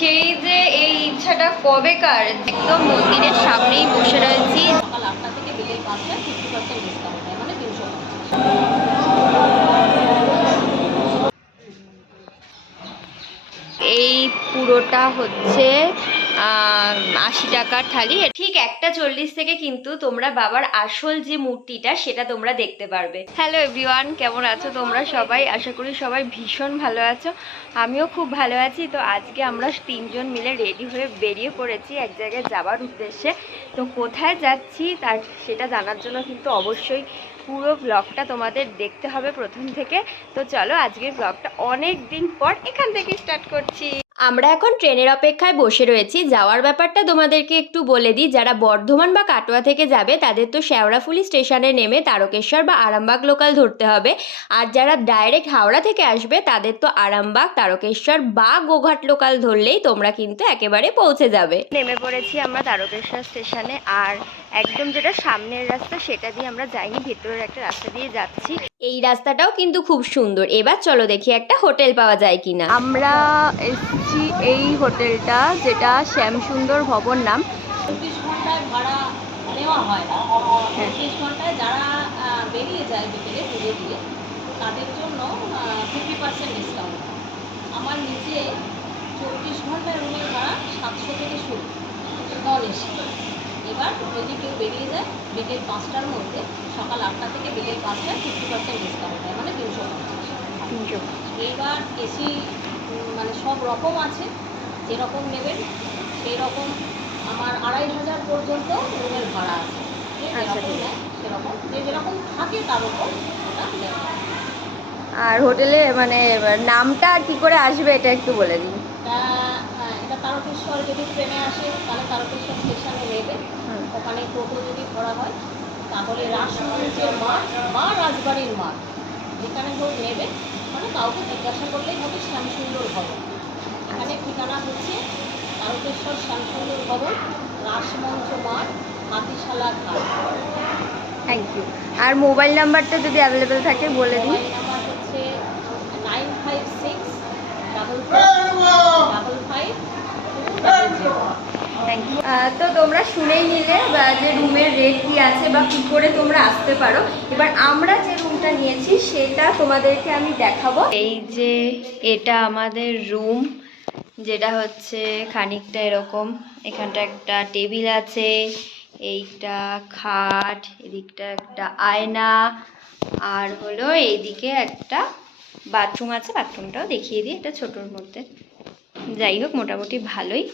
সেই যে এই ইচ্ছাটা কবেকার, একদম মন্দিরের সামনেই বসে রয়েছি। সকাল 8টা থেকে বিকেল 5টায় 50% ডিসকাউন্ট হয়, মানে 350। এই পুরোটা হচ্ছে 80 টাকার থালি। ঠিক 1:40 থেকে কিন্তু তোমরা বাবার আসল যে মূর্তিটা সেটা তোমরা দেখতে পারবে। হ্যালো এভরিওয়ান, কেমন আছো তোমরা সবাই? আশা করি সবাই ভীষণ ভালো আছো, আমিও খুব ভালো আছি। তো আজকে আমরা 3 জন মিলে রেডি হয়ে বেরিয়ে পড়েছি এক জায়গায় যাওয়ার উদ্দেশ্যে। তো কোথায় যাচ্ছি তার সেটা জানার জন্য কিন্তু অবশ্যই পুরো ব্লগটা তোমাদের দেখতে হবে প্রথম থেকে। তো চলো আজকের ব্লগটা অনেক দিন পর এখান থেকে স্টার্ট করছি। আমরা এখন ট্রেনের অপেক্ষায় বসে রয়েছি। যাওয়ার ব্যাপারটা তোমাদেরকে একটু বলে দিই, যারা বর্ধমান বা কাটোয়া থেকে যাবে তাদের তো শেওড়াফুলি স্টেশনে নেমে তারকেশ্বর বা আরামবাগ লোকাল ধরতে হবে। আর যারা ডাইরেক্ট হাওড়া থেকে আসবে তাদের তো আরামবাগ, তারকেশ্বর বা গোঘাট লোকাল ধরলেই তোমরা কিন্তু একেবারে পৌঁছে যাবে। নেমে পড়েছি আমরা তারকেশ্বর স্টেশনে, আর একদম যেটা সামনের রাস্তা সেটা দিয়ে আমরা যাইনি, ভেতরের একটা রাস্তা দিয়ে যাচ্ছি। এই রাস্তাটাও কিন্তু খুব সুন্দর। এবার চলো দেখি একটা হোটেল পাওয়া যায় কিনা। আমরা এসেছি এই হোটেলটা, যেটা শ্যামসুন্দর ভবন নাম। 24 ঘন্টায় ভাড়া নেওয়া হয় না। 24 ঘন্টায় যারা বেরিয়ে যায় বিকেলে পুজো দিয়ে তাদের জন্য 50% ডিসকাউন্ট। আমার নিচে 24 ঘন্টার রুমের ভাড়া 700 থেকে শুরু, নন এসি। এবার যদি কেউ বেরিয়ে যায় বিকেল 5টার মধ্যে, সকাল 8টা থেকে বিকেল 5টায় 50% ডিসকাউন্ট হয়, মানে 350। এবার এসি মানে সব রকম আছে, যেরকম নেবেন সেই রকম। আমার 2500 পর্যন্ত রুমের ভাড়া আছে, যেরকম নেয় সেরকম, যে যেরকম থাকে তার উপর ওটা নেওয়া। আর হোটেলে মানে নামটা কি করে আসবে এটা একটু বলে দিন। এটা তারকেশ্বর, যদি ট্রেনে আসে তাহলে তারকেশ্বর স্টেশনে নেবে। ওখানে টোটো যদি ধরা হয় তাহলে রাসমঞ্চের মাঠ বা রাজবাড়ির মাঠ, যেখানে হোক নেবে। মানে কাউকে জিজ্ঞাসা করলেই হবে শ্যামসুন্দর ভবন। এখানে ঠিকানা হচ্ছে তারকেশ্বর শ্যামসুন্দর ভবন, রাসমঞ্চ মাঠ, হাতিশালা ঘাট। Thank you. আর মোবাইল নাম্বারটা যদি অ্যাভেলেবেল থাকে বলে দিন। মোবাইল নাম্বার হচ্ছে 956555520। Thank you. তো তোমরা শুনেই নিলে যে রুমের রেট কী আছে বা কী করে তোমরা আসতে পারো। এবার আমরা যে রুমটা নিয়েছি সেটা তোমাদেরকে আমি দেখাবো। এই যে এটা আমাদের রুম, যেটা হচ্ছে খানিকটা এরকম। এখানটা একটা টেবিল আছে, এইটা খাট, এদিকটা একটা আয়না, আর হলো এইদিকে একটা বাথরুম আছে। বাথরুমটাও দেখিয়ে দিই, এটা ছোটোর মধ্যে। যাই হোক, মোটামুটি ভালোই।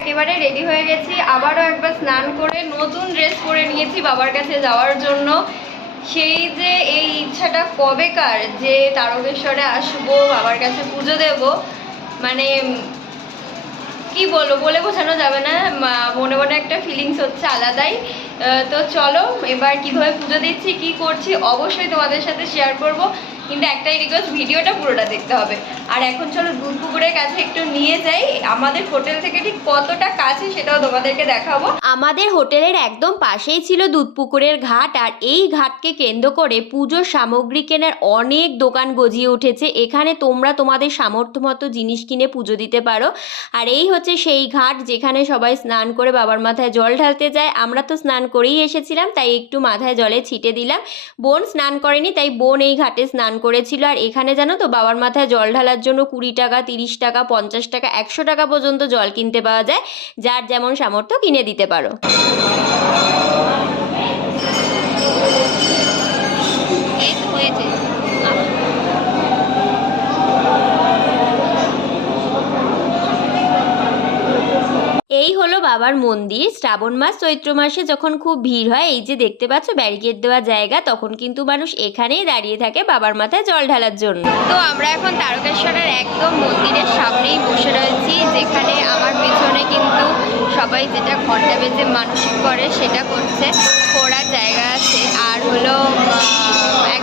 একেবারে রেডি হয়ে গেছি, আবারও একবার স্নান করে নতুন ড্রেস পরে নিয়েছি বাবার কাছে যাওয়ার জন্য। সেই যে এই ইচ্ছাটা কবেকার যে তারকেশ্বরে আসবো, বাবার কাছে পুজো দেব, মানে কি বলবো, বলে বোঝানো যাবে না। মনে মনে একটা ফিলিংস হচ্ছে আলাদাই। তো চলো এবার কিভাবে পুজো দিচ্ছি, কি করছি অবশ্যই তোমাদের সাথে শেয়ার করব, কিন্তু একটাই রিকোয়েস্ট, ভিডিওটা পুরোটা দেখতে হবে। আর এখন চলো দুধপুকুরের কাছে একটু নিয়ে যাই। আমাদের হোটেল থেকে ঠিক কতটা কাছে সেটাও তোমাদেরকে দেখাবো। আমাদের হোটেলের একদম পাশেই ছিল দুধপুকুরের ঘাট, আর এই ঘাটকে কেন্দ্র করে পুজোর সামগ্রী কেনার অনেক দোকান গজিয়ে উঠেছে। এখানে তোমরা তোমাদের সামর্থ্য মতো জিনিস কিনে পুজো দিতে পারো। আর এই হচ্ছে সেই ঘাট যেখানে সবাই স্নান করে বাবার মাথায় জল ঢালতে যায়। আমরা তো স্নান করেই এসেছিলাম, তাই একটু মাথায় জলে ছিটে দিলাম। বোন স্নান করেনি, তাই বোন এই ঘাটে স্নান করেছিল। আর এখানে জানো তো, বাবার মাথায় জল ঢালার জন্য 20 টাকা, 30 টাকা, 50 টাকা, 100 টাকা পর্যন্ত জল কিনতে পাওয়া যায়। যার যেমন সামর্থ্য কিনে দিতে পারো। এই তো হয়েছে। এই হলো বাবার মন্দির। শ্রাবণ মাস, চৈত্র মাসে যখন খুব ভিড় হয়, এই যে দেখতে পাচ্ছ ব্যারিকেড দেওয়া জায়গা, তখন কিন্তু মানুষ এখানেই দাঁড়িয়ে থাকে বাবার মাথায় জল ঢালার জন্য। তো আমরা এখন তারকেশ্বরের একদম মন্দিরের সামনেই বসে রয়েছি, যেখানে আমার পিছনে কিন্তু সবাই যেটা ঘন্টা বেজে মানসিক করে সেটা করছে। ঘোরার জায়গা আছে, আর হলো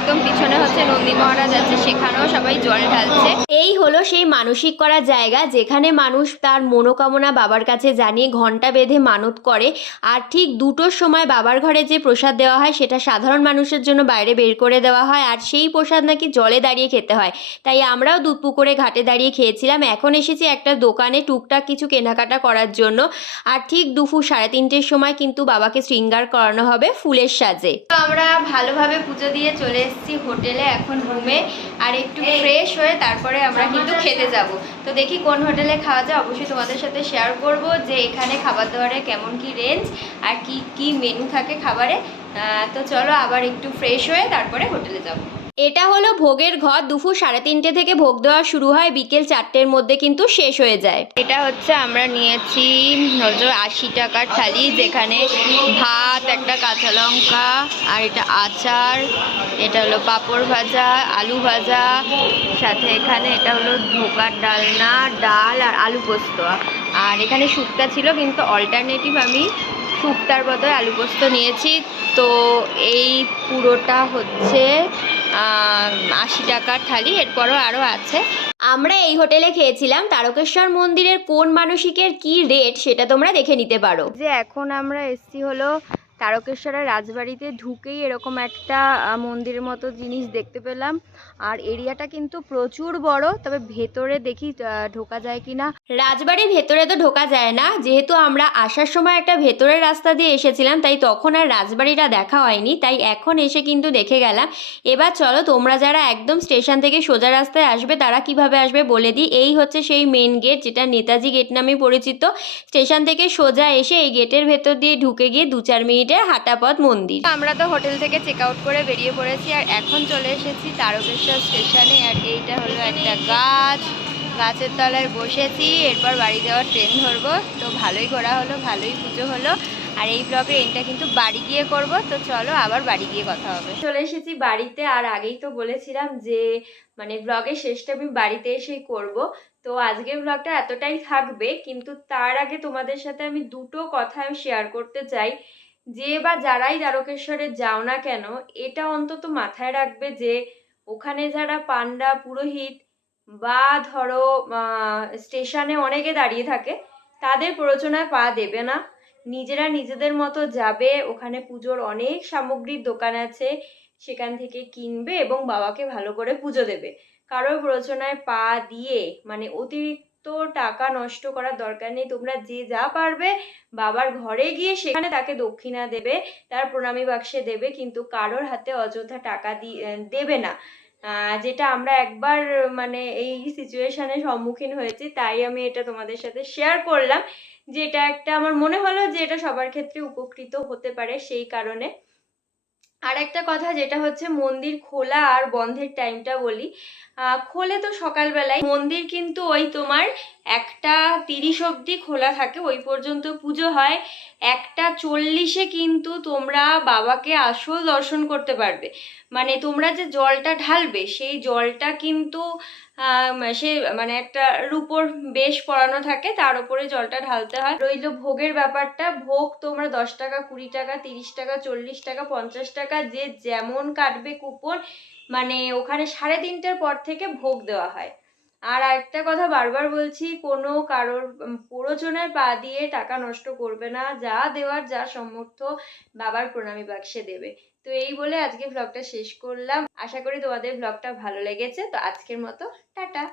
একদম পিছনে হচ্ছে নন্দী মহারাজ আছে, সেখানেও সবাই জল ঢালছে। এই হলো সেই মানসিক করার জায়গা যেখানে মানুষ তার মনোকামনা বাবার কাছে জানিয়ে ঘন্টা বেঁধে মানত করে। আর ঠিক 2টোর সময় বাবার ঘরে যে প্রসাদ দেওয়া হয় সেটা সাধারণ মানুষের জন্য বাইরে বের করে দেওয়া হয়, আর সেই প্রসাদ নাকি জলে দাঁড়িয়ে খেতে হয়। তাই আমরাও দুধপুকুরে ঘাটে দাঁড়িয়ে খেয়েছিলাম। এখন এসেছি একটা দোকানে টুকটাক কিছু কেনাকাটা করার জন্য। আর ঠিক দুপুর 3:30-র সময় কিন্তু বাবাকে শৃঙ্গার করানো হবে ফুলের সাজে। তো আমরা ভালোভাবে পুজো দিয়ে চলে এসেছি হোটেলে, এখন রুমে। আর একটু ফ্রেশ হয়ে তারপরে আমরা কিন্তু খেতে যাব। তো দেখি কোন হোটেলে খাওয়া যায়, অবশ্যই তোমাদের সাথে শেয়ার করব যে এখানে খাবার দাবারের কেমন কি রেঞ্জ আর কি কি মেনু থাকে খাবারে। তো চলো আবার একটু ফ্রেশ হয়ে তারপরে হোটেলে যাব। এটা হলো ভোগের ঘর। দুপুর 3:30 থেকে ভোগ দেওয়া শুরু হয়, বিকেল 4টের মধ্যে কিন্তু শেষ হয়ে যায়। এটা হচ্ছে আমরা নিয়েছি হলো 80 টাকার থালি, যেখানে ভাত, একটা কাঁচা লঙ্কা, আর এটা আচার, এটা হলো পাঁপড় ভাজা, আলু ভাজা, সাথে এখানে এটা হলো ধোকার ডালনা, ডাল আর আলু পোস্ত। আর এখানে শুক্তা ছিল, কিন্তু অল্টারনেটিভ আমি শুক্তার বদলে আলু পোস্ত নিয়েছি। তো এই পুরোটা হচ্ছে 80 টাকার থালি, এরপরও আরও আছে। আমরা এই হোটেলে খেয়েছিলাম। তারকেশ্বর মন্দিরের কোন মানসিকের কি রেট সেটা তোমরা দেখে নিতে পারো। যে এখন আমরা এসছি হলো তারকেশ্বরের রাজবাড়িতে, ঢুকেই এরকম একটা মন্দিরের মতো জিনিস দেখতে পেলাম। আর এরিয়াটা কিন্তু প্রচুর বড়, তবে ভেতরে দেখি ঢোকা যায় কিনা। রাজবাড়ির ভেতরে তো ঢোকা যায় না, যেহেতু আমরা আসার সময় একটা ভেতরের রাস্তা দিয়ে এসেছিলাম, তাই তখন আর রাজবাড়িটা দেখা হয়নি, তাই এখন এসে কিন্তু দেখে গেলাম। এবার চলো তোমরা যারা একদম স্টেশন থেকে সোজা রাস্তায় আসবে তারা কিভাবে আসবে বলে দিই। এই হচ্ছে সেই মেন গেট, যেটা নেতাজি গেট নামে পরিচিত। স্টেশন থেকে সোজা এসে এই গেটের ভেতর দিয়ে ঢুকে গিয়ে 2-4 মিনিটের হাঁটা পথ মন্দির। আমরা তো হোটেল থেকে চেক আউট করে বেরিয়ে পড়েছি, আর এখন চলে এসেছি তারকেশ্বর স্টেশনে। আর এইটা হলো একটা গাছ, গাছের তলায় বসেছি, এরপর বাড়ি যাওয়ার ট্রেন ধরবো। তো ভালোই ঘোরা হলো, ভালোই পুজো হলো। আর এই ব্লগের এন্ডটা কিন্তু বাড়ি গিয়ে করব। তো চলো আবার বাড়ি গিয়ে কথা হবে। চলে এসেছি বাড়িতে, আর আগেই তো বলেছিলাম যে মানে ব্লগের শেষটা আমি বাড়িতে এসেই করব। তো আজকের ব্লগটা এতটাই থাকবে, কিন্তু তার আগে তোমাদের সাথে আমি দুটো কথা আমি শেয়ার করতে চাই। যে বা যারাই তারকেশ্বরে যাও না কেন, এটা অন্তত মাথায় রাখবে যে ওখানে যারা পান্ডা, পুরোহিত বা ধরো স্টেশনে অনেকে দাঁড়িয়ে থাকে, তাদের প্ররোচনায় পা দেবে না। নিজেরা নিজেদের মতো যাবে, ওখানে পুজোর অনেক সামগ্রীর দোকান আছে, সেখান থেকে কিনবে এবং বাবাকে ভালো করে পুজো দেবে। কারোর প্ররোচনায় পা দিয়ে মানে অতিরিক্ত টাকা নষ্ট করার দরকার নেই। তোমরা যে যা পারবে বাবার ঘরে গিয়ে সেখানে তাকে দক্ষিণা দেবে, তার প্রণামী বাক্সে দেবে, কিন্তু কারোর হাতে অযথা টাকা দেবে না। যেটা আমরা একবার মানে এই সিচুয়েশনের সম্মুখীন হয়েছি, তাই আমি এটা তোমাদের সাথে শেয়ার করলাম। যে এটা একটা আমার মনে হলো যে এটা সবার ক্ষেত্রে উপকৃত হতে পারে, সেই কারণে। আর একটা কথা যেটা হচ্ছে মন্দির খোলা আর বন্ধের টাইমটা বলি। খোলে তো সকালবেলায়, মন্দির কিন্তু ওই তোমার 1:30 অবধি খোলা থাকে, ওই পর্যন্ত পুজো হয়। 1:40-এ কিন্তু তোমরা বাবাকে আসল দর্শন করতে পারবে। মানে তোমরা যে জলটা ঢালবে সেই জলটা কিন্তু সে মানে একটা রূপোর বেশ পরানো থাকে, তার উপরে জলটা ঢালতে হয়। রইল ভোগের ব্যাপারটা, ভোগ তোমরা 10 টাকা, 20 টাকা, 30 টাকা, 40 টাকা, 50 টাকা, যে যেমন কাটবে কুপন, মানে ওখানে 3:30টার পর থেকে ভোগ দেওয়া হয়। আর একটা কথা বারবার বলছি, কোনো কারোর প্ররোচনায় পা দিয়ে টাকা নষ্ট করবে না। যা দেওয়ার, যা সামর্থ্য বাবার প্রণামী বাক্সে দেবে। তো এই বলে আজকে ব্লগটা শেষ করলাম। আশা করি তোমাদের ব্লগটা ভালো লেগেছে। তো আজকের মতো টাটা।